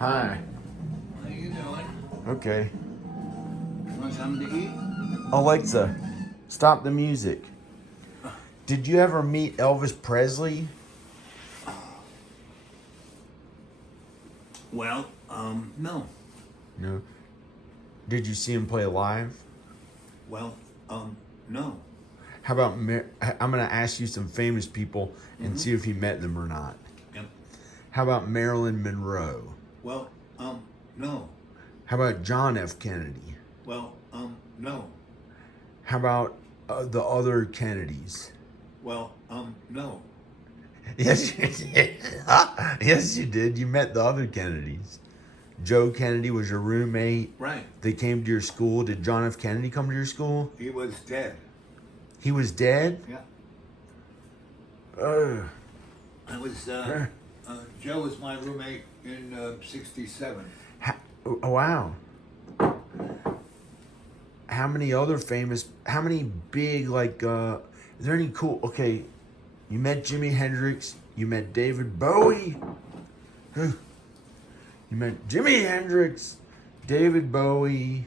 Hi. How you doing? Okay. Want something to eat? Alexa, stop the music. Did you ever meet Elvis Presley? Well, no. No. Did you see him play live? Well, no. How about I'm going to ask you some famous people and see if you met them or not. Yep. How about Marilyn Monroe? Well, no. How about John F. Kennedy? Well, no. How about the other Kennedys? Well, no. Yes, you did. Yes, you did. You met the other Kennedys. Joe Kennedy was your roommate. Right. They came to your school. Did John F. Kennedy come to your school? He was dead. He was dead? Yeah. Uh, I was, Joe was my roommate in, 67. oh, wow. How many big, like, is there any cool, okay, you met Jimi Hendrix, you met David Bowie, you met Jimi Hendrix, David Bowie,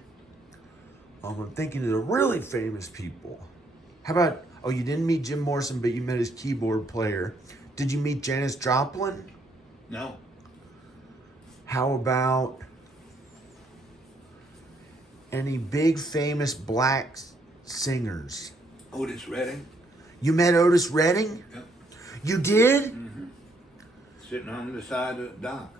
I'm thinking of the really famous people. How about, you didn't meet Jim Morrison, but you met his keyboard player. Did you meet Janis Joplin? No. How about any big famous black singers? Otis Redding. You met Otis Redding? Yep. You did? Mm-hmm. Sitting on the side of the dock.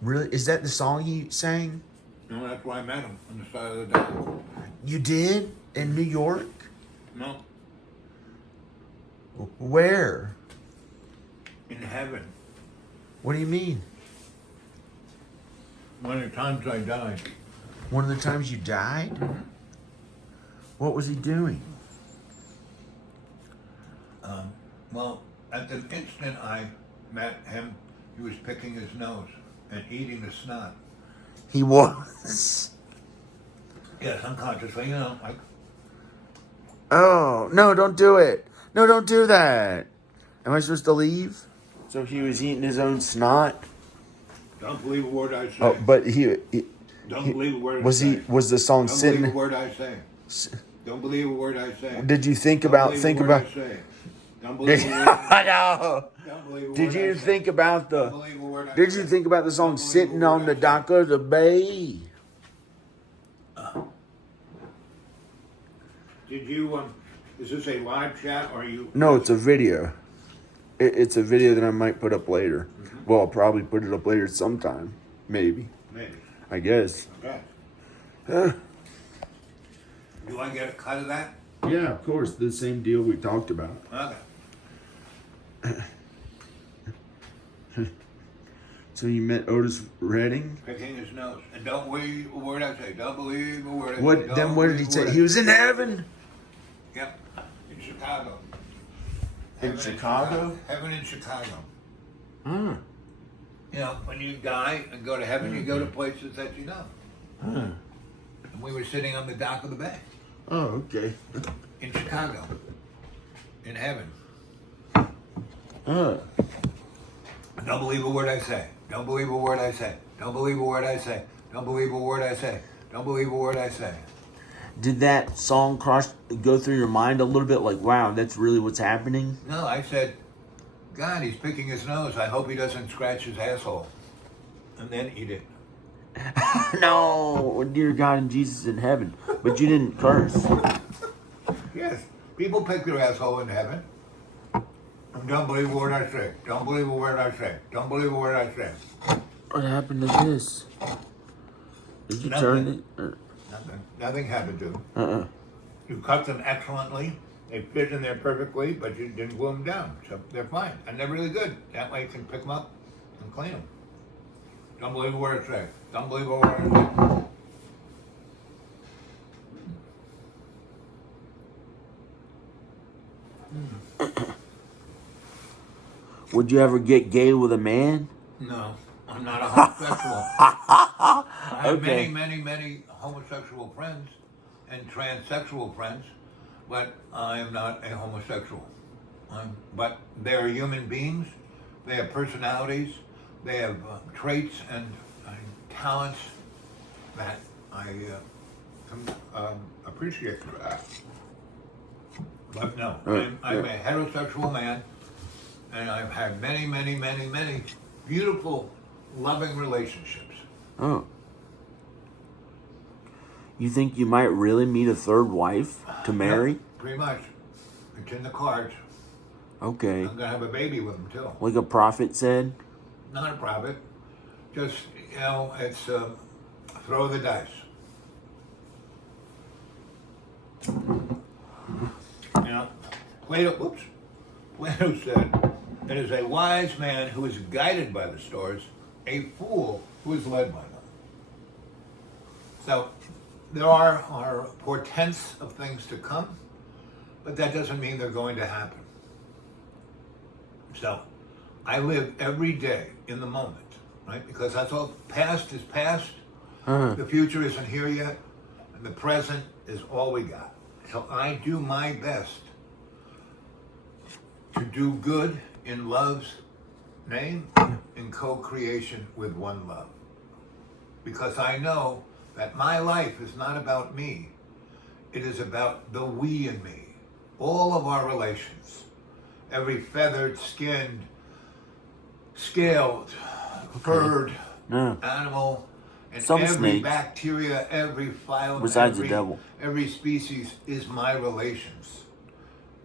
Really? Is that the song he sang? No, that's why I met him, on the side of the dock. You did? In New York? No. Where? In heaven. What do you mean? One of the times I died. One of the times you died? What was he doing? Well, at the instant I met him, he was picking his nose and eating the snot. He was. Yes, unconsciously, like... Oh, no, don't do it. No, don't do that. Am I supposed to leave? So he was eating his own snot? Don't believe a word I say. Oh, but Don't believe a word was I say. was the song Don't sitting? believe a word I say. Don't believe a word I say. Did you think Don't about believe think a word about? I say. Don't believe a word No. Don't believe a word Did you I say. think about Don't the? believe a word I Did say. you think about the song Don't believe a "Sitting word on I the say. Dock of the Bay"? Did you, is this a live chat or are you... No, it's a video. It's a video that I might put up later. Well, I'll probably put it up later sometime. Maybe. Maybe. I guess. Okay. Uh, Do I get a cut of that? yeah, of course. The same deal we talked about. Okay. So you met Otis Redding? Picking his nose. And don't believe a word I say. Don't believe a word I say. What? Don't Then what did he believe a say? word I He was in heaven. Yep. In Chicago. In Heaven Chicago? Heaven in Chicago. Huh. When you die and go to heaven, you go to places that you know. Huh. And we were sitting on the dock of the bay Oh, okay. in Chicago. In heaven. Huh. Don't believe a word I say. Don't believe a word I say. Don't believe a word I say. Don't believe a word I say. Don't believe a word I say. Did that song go through your mind a little bit? Like, wow, that's really what's happening? No, I said, God, he's picking his nose. I hope he doesn't scratch his asshole. And then eat it. No, dear God and Jesus in heaven. But you didn't curse. Yes, people pick their asshole in heaven. Don't believe a word I say. Don't believe a word I say. Don't believe a word I say. What happened to this? Did you turn it? Nothing. Nothing happened to them. Uh-uh. You cut them excellently. They fit in there perfectly, but you didn't glue them down. So they're fine. And they're really good. That way you can pick them up and clean them. Don't believe a word I say. Don't believe a word I say. Would you ever get gay with a man? No, I'm not a homosexual. I have Okay. many homosexual friends and transsexual friends, but I am not a homosexual. But they are human beings. They have personalities. They have traits and talents that I appreciate for that. But no, I'm a heterosexual man, and I've had many, many, many, many beautiful, loving relationships. Oh. You think you might really meet a third wife to marry? Yep, pretty much. It's in the cards. Okay. I'm gonna have a baby with him too. Like a prophet said? Not a prophet. Just, it's throw the dice. Plato said, it is a wise man who is guided by the stars, a fool who is led by them. So there are portents of things to come, but that doesn't mean they're going to happen. So I live every day in the moment, right? Because that's all. Past is past. The future isn't here yet, and the present is all we got. So I do my best to do good in love's name, in co-creation with one love. Because I know that my life is not about me. It is about the we and me. All of our relations. Every feathered, skinned, scaled, furred animal, and some every snakes. Bacteria, every file, besides the devil. Every species is my relations.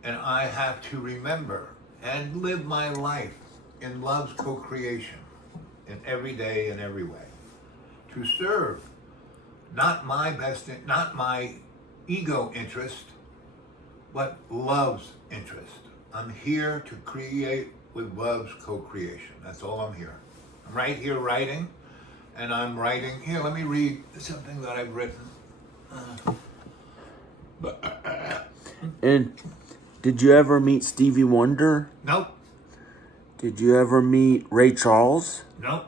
And I have to remember and live my life in love's co-creation in every day and every way. To serve not my ego interest, but love's interest. I'm here to create with love's co-creation. That's all I'm here. I'm right here writing, and I'm writing. Here, let me read something that I've written. And did you ever meet Stevie Wonder? Nope. Did you ever meet Ray Charles? Nope.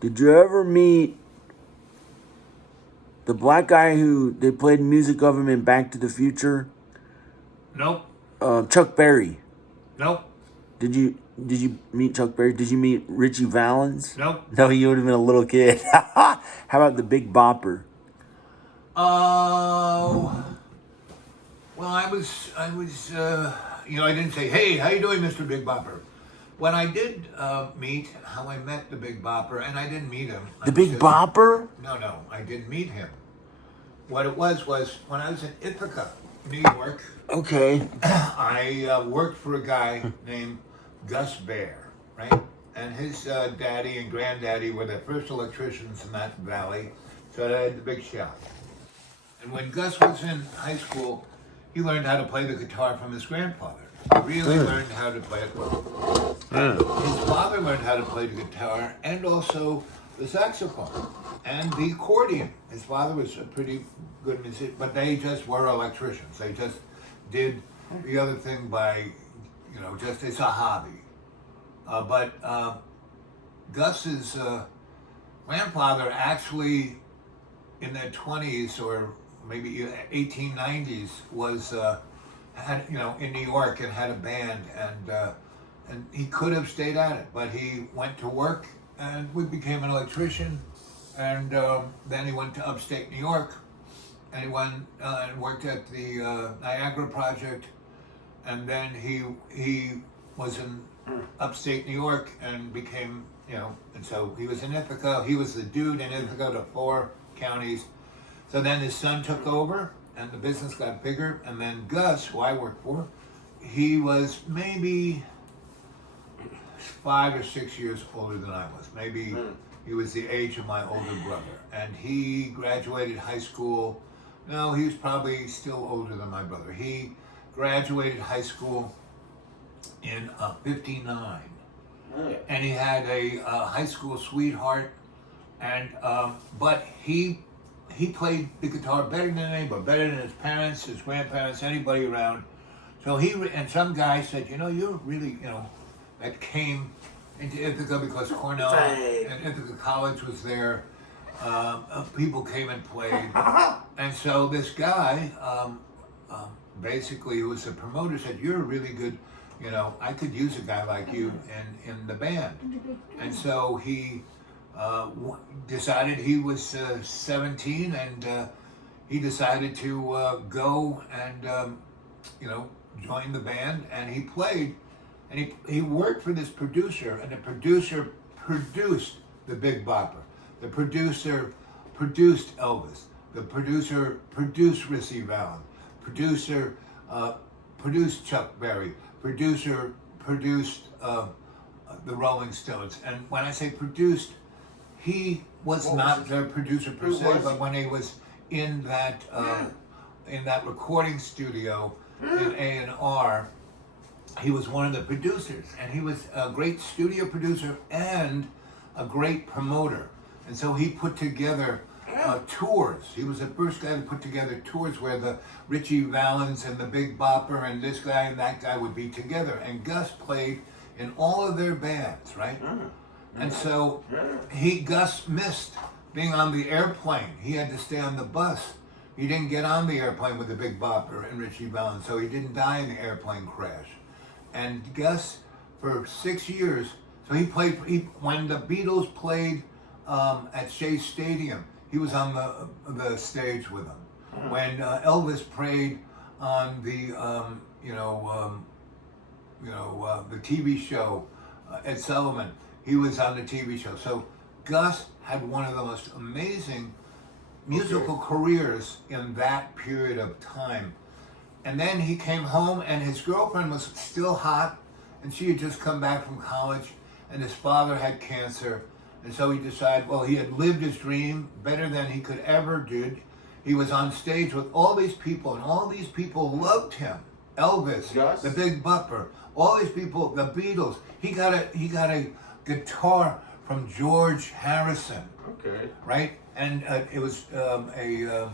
Did you ever meet the black guy who they played music of him in Back to the Future? Nope. Chuck Berry. Nope. Did you meet Chuck Berry? Did you meet Richie Valens? Nope. No, you would have been a little kid. How about the Big Bopper? Oh. Well, I was. I didn't say, "Hey, how you doing, Mr. Big Bopper?" When I did meet, how I met the Big Bopper, and I didn't meet him. The Big Bopper? No, I didn't meet him. What it was when I was in Ithaca, New York. Okay. I worked for a guy named Gus Bear, right? And his daddy and granddaddy were the first electricians in that valley, so they had the big shop. And when Gus was in high school, he learned how to play the guitar from his grandfather. He really learned how to play it well. His father learned how to play the guitar and also the saxophone and the accordion. His father was a pretty good musician, but they just were electricians. They just did the other thing by, just it's a hobby. But Gus's grandfather actually, in their 20s or maybe 1890s, was in New York and had a band, and he could have stayed at it, but he went to work and we became an electrician, and then he went to upstate New York, and he went and worked at the Niagara Project, and then he was in upstate New York and became, and so he was in Ithaca. He was the dude in Ithaca to 4 counties. So then his son took over, and the business got bigger. And then Gus, who I worked for, he was maybe 5 or 6 years older than I was. Maybe he was the age of my older brother. And he graduated high school. No, he was probably still older than my brother. He graduated high school in 59. And he had a high school sweetheart. And but he played the guitar better than anybody, better than his parents, his grandparents, anybody around. So and some guy said, you're really, that came into Ithaca because Cornell and Ithaca College was there. People came and played. And so this guy, basically, who was a promoter, said, you're a really good you know, I could use a guy like you in the band. And so he decided he was 17, and he decided to go and, you know, join the band, and he played, and he worked for this producer, and the producer produced the Big Bopper. The producer produced Elvis. The producer produced Ritchie Valens. Producer produced Chuck Berry. Producer produced the Rolling Stones. And when I say produced, he was not their producer per se, but when he was in that recording studio in A&R, he was one of the producers, and he was a great studio producer and a great promoter. And so he put together tours. He was the first guy to put together tours where the Ritchie Valens and the Big Bopper and this guy and that guy would be together. And Gus played in all of their bands, right? And so Gus missed being on the airplane. He had to stay on the bus. He didn't get on the airplane with the Big Bopper and Ritchie Valens, so he didn't die in the airplane crash. And Gus, for 6 years, so he played, when the Beatles played at Shea Stadium, he was on the stage with them. When Elvis played on the the TV show Ed Sullivan, he was on the TV show. So Gus had one of the most amazing musical careers in that period of time. And then he came home, and his girlfriend was still hot, and she had just come back from college, and his father had cancer. And so he decided, well, he had lived his dream better than he could ever do. He was on stage with all these people, and all these people loved him. Elvis, Yes. the Big Bopper, all these people, the Beatles. He got a guitar from George Harrison. Okay. Right? And it was a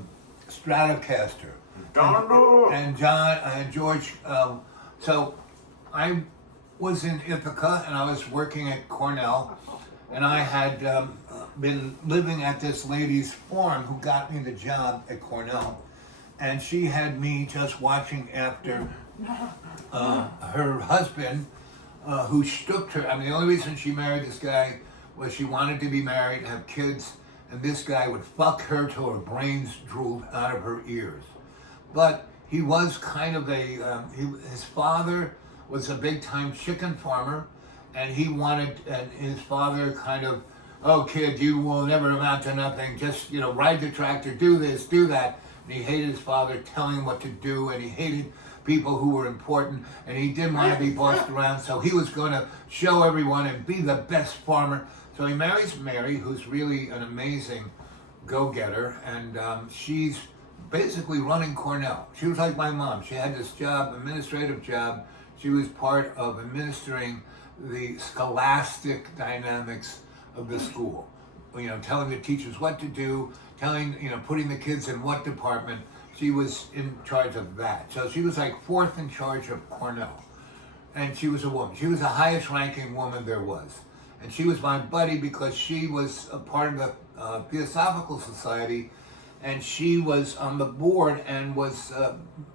Stratocaster. And George. So I was in Ithaca, and I was working at Cornell, and I had been living at this lady's farm who got me the job at Cornell, and she had me just watching after her husband, who stooked her. I mean, the only reason she married this guy was she wanted to be married, have kids, and this guy would fuck her till her brains drooled out of her ears. But he was kind of his father was a big-time chicken farmer, and his father kind of, oh kid, you will never amount to nothing, just, ride the tractor, do this, do that. And he hated his father telling him what to do, and he hated people who were important, and he didn't want to be bossed around, so he was going to show everyone and be the best farmer. So he marries Mary, who's really an amazing go-getter, and she's basically running Cornell. She was like my mom. She had this job, administrative job. She was part of administering the scholastic dynamics of the school. Telling the teachers what to do, putting the kids in what department. She was in charge of that. So she was like fourth in charge of Cornell. And she was a woman. She was the highest ranking woman there was. And she was my buddy because she was a part of the Theosophical Society, and she was on the board, and was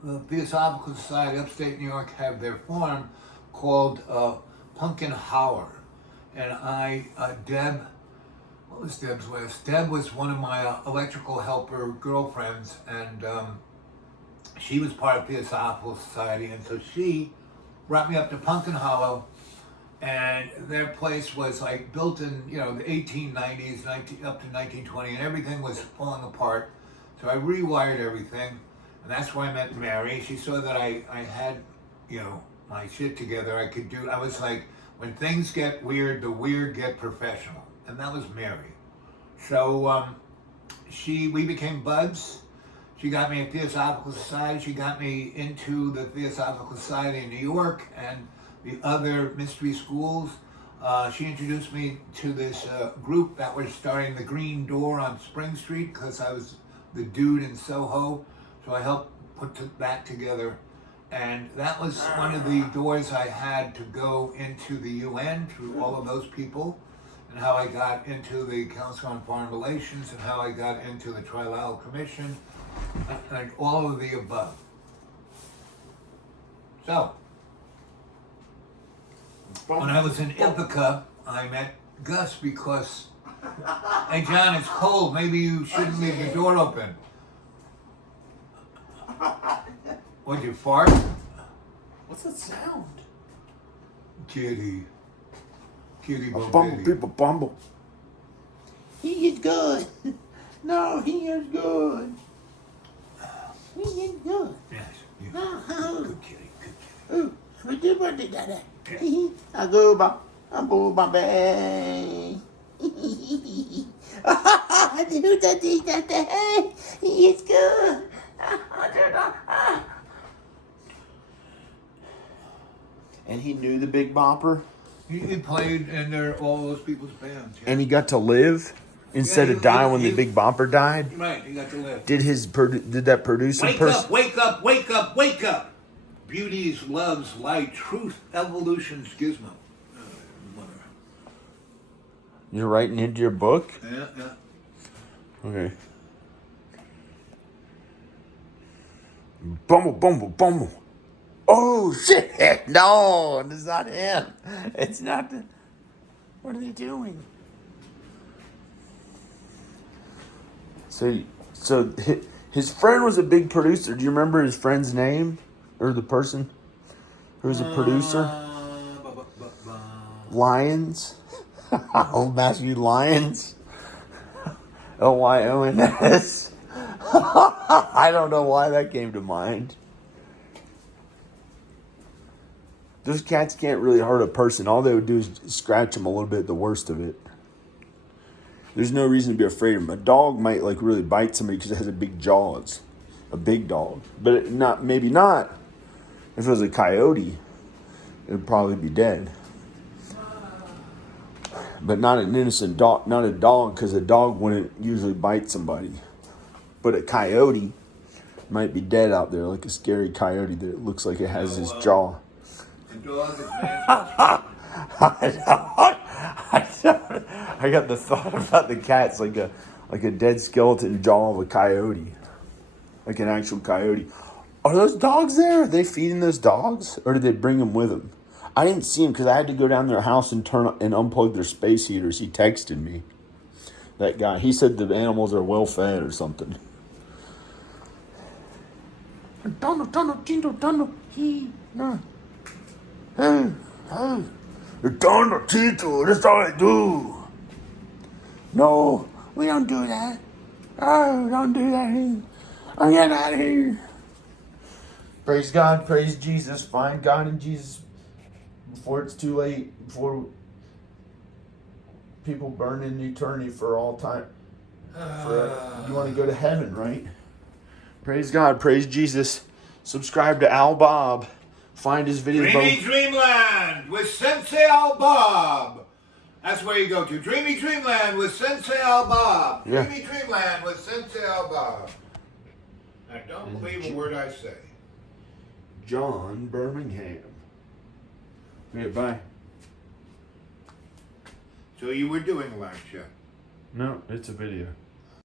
the Theosophical Society upstate New York had their farm called Pumpkin Holler. And Deb, what was Deb's list? Deb was one of my electrical helper girlfriends, and she was part of Theosophical Society, and so she brought me up to Pumpkin Hollow, and their place was like built in, the 1890s, up to 1920, and everything was falling apart. So I rewired everything, and that's where I met Mary. She saw that I had, my shit together. I was like, when things get weird, the weird get professional. And that was Mary. So we became buds. She got me a Theosophical Society. She got me into the Theosophical Society in New York and the other mystery schools. She introduced me to this group that was starting the Green Door on Spring Street, because I was the dude in Soho. So I helped put that together. And that was one of the doors I had to go into the UN through all of those people, and how I got into the Council on Foreign Relations, and how I got into the Trilateral Commission, and all of the above. So, When I was in Ithaca, I met Gus because, hey John, it's cold. Maybe you shouldn't leave the door open. What'd you fart? What's that sound? Kitty. Kitty A bumble, Bombay. people bumble. He is good. No, he is good. He is good. Yes. Yeah. Good kitty. Good kitty. Oh, we did what they got that. I go by baby. I do that. He is good. And he knew the Big Bopper. He played in all those people's bands. Yeah. And he got to live instead Yeah, of die when he- the Big Bopper died. Right, he got to live. Did that producer Wake person? up, wake up, wake up, wake up! Beauty's love's light, truth, evolution, schisma. Mother. You're writing into your book? Yeah, yeah. Okay. Bumble. Oh shit! No, it's not him. It's not. What are they doing? So his friend was a big producer. Do you remember his friend's name or the person who was a producer? Lions. Old Matthew Lyons. Lyons. I don't know why that came to mind. Those cats can't really hurt a person. All they would do is scratch them a little bit, the worst of it. There's no reason to be afraid of them. A dog might like really bite somebody because it has a big jaws. A big dog. But maybe not. If it was a coyote, it would probably be dead. But not an innocent dog, not a dog, because a dog wouldn't usually bite somebody. But a coyote might be dead out there, like a scary coyote that looks like it has his jaw. The dog is man. I got the thought about the cats like a dead skeleton jaw of a coyote, like an actual coyote. Are those dogs there? Are they feeding those dogs, or did they bring them with them? I didn't see them because I had to go down their house and unplug their space heaters. He texted me. That guy. He said the animals are well fed or something. Tito, that's all I do. No, we don't do that. Oh, don't do that. I'll get out of here. Praise God, praise Jesus. Find God and Jesus before it's too late. Before people burn in eternity for all time. You want to go to heaven, right? Praise God, praise Jesus. Subscribe to Al Bob. Find his videos. Dreamy Dreamland with Sensei Al Bob. That's where you go to. Dreamy Dreamland with Sensei Al Bob. Yeah. Dreamy Dreamland with Sensei Al Bob. I don't believe a word I say. John Birmingham. Okay, bye. So you were doing a live show. No, it's a video.